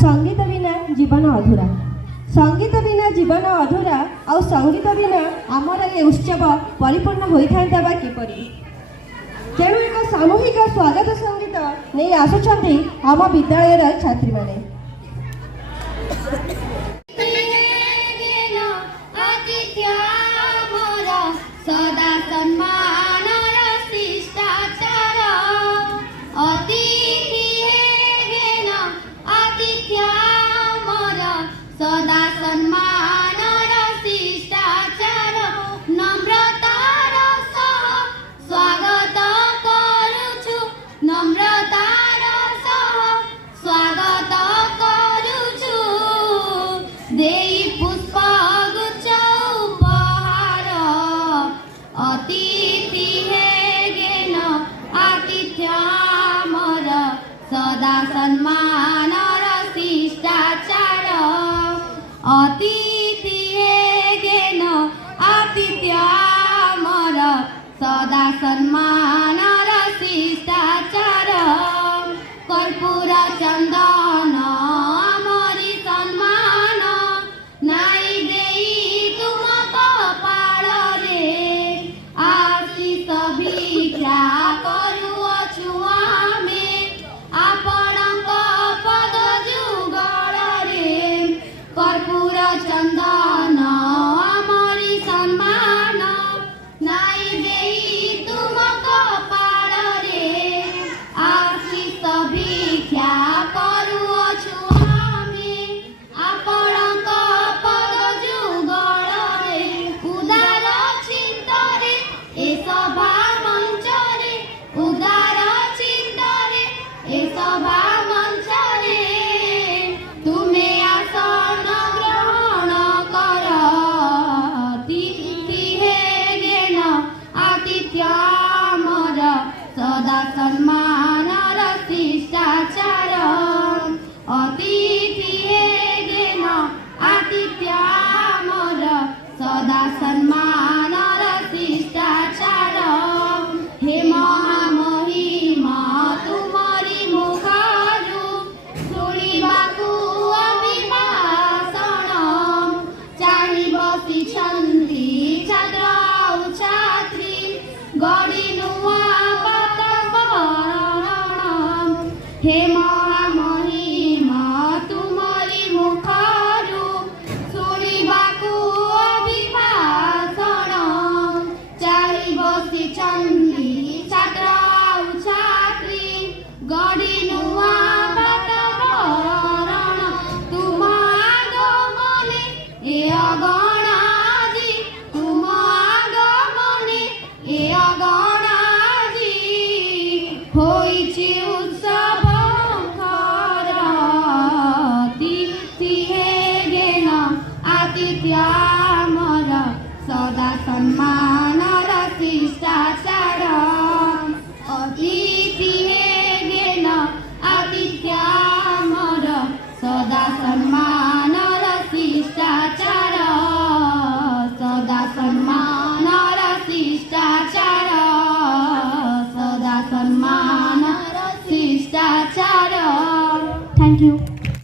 संगीत बिना जीवन अधूरा। संगीत बिना जीवन अधूरा और संगीत बिना आमर ये उत्सव परिपूर्ण होता बा किपरि। तेणु एक सामूहिक स्वागत संगीत नहीं आसुछंती आम विद्यालय छात्री माने। सदा सम्मान शिष्टाचार अतिथि हेगेन आतिथ्य मोर सदा सम्मान शिष्टाचार नम्रतार सह स्वागत करुछु नम्रतार सह स्वागत करुछु देई पुष्प अतिथि हेगेन आतिथ्य मोर सदा सम्मान शिष्टाचार अतिथि हेगेन आतिथ्य मोर सदा सम्मान शिष्टाचार कर्पूर चंदन आमरी सम्मान नाई देई तुम कपाल भिक्षा करुअछु आमे आपणक पद जुगଳରେ कर्पूर चंदन आमरी सम्मान नाई देई तुम कपाଳରେ आशीष भिक्षा करुअछु आमे आपणक पद जुगଳରେ उदार चिंतरे ए सभा मंचरे उदार चिंतरे ए सभा मंचरे तुमे आसन ग्रहण कर अतिथि हेगेन आतिथ्य मोर सदा सम्मान शिष्टाचार अतिथि हेगेन आतिथ्य मोर सदा सम्मान शिष्टाचार हे महामहिमा तुमरी मुखारु शुणिबाकु अभिभाषण चाहि बसिछन्ति छात्र औ छात्री गढी नुआ वातावरण हे महामहिमा तुमरी मुखारु शुणिबाकु अभिभाषण चाहि बसिछन्ति छात्र औ छात्री गढी नुआ वातावरण तुम आगमने ए अगणाजी तुम आगमने ए अगणाजी होइछि